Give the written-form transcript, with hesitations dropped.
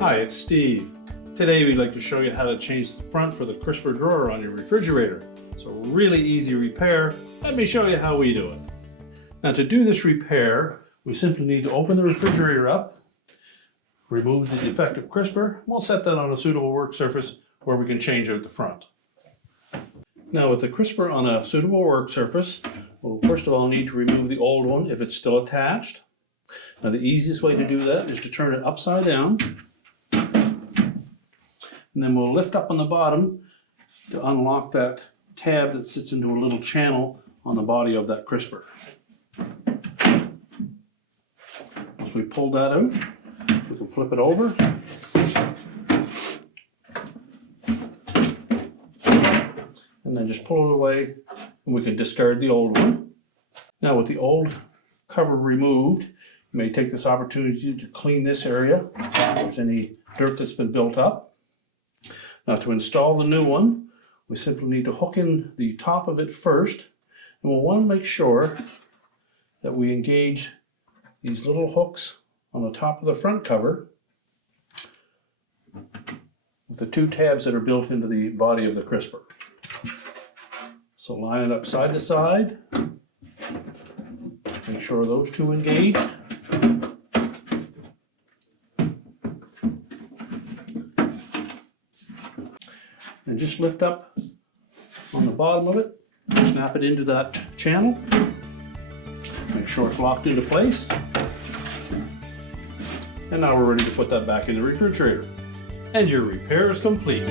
Hi, it's Steve. Today we'd like to show you how to change the front for the crisper drawer on your refrigerator. It's a really easy repair. Let me show you how we do it. Now to do this repair, we simply need to open the refrigerator up, remove the defective crisper. We'll set that on a suitable work surface where we can change out the front. Now with the crisper on a suitable work surface, we'll first of all need to remove the old one if it's still attached. Now the easiest way to do that is to turn it upside down. And then we'll lift up on the bottom to unlock that tab that sits into a little channel on the body of that crisper. Once we pull that out, we can flip it over. And then just pull it away and we can discard the old one. Now with the old cover removed, you may take this opportunity to clean this area if there's any dirt that's been built up. Now to install the new one, we simply need to hook in the top of it first, and we'll want to make sure that we engage these little hooks on the top of the front cover with the two tabs that are built into the body of the crisper. So line it up side to side, make sure those two engaged. And just lift up on the bottom of it, snap it into that channel, make sure it's locked into place. And now we're ready to put that back in the refrigerator. And your repair is complete.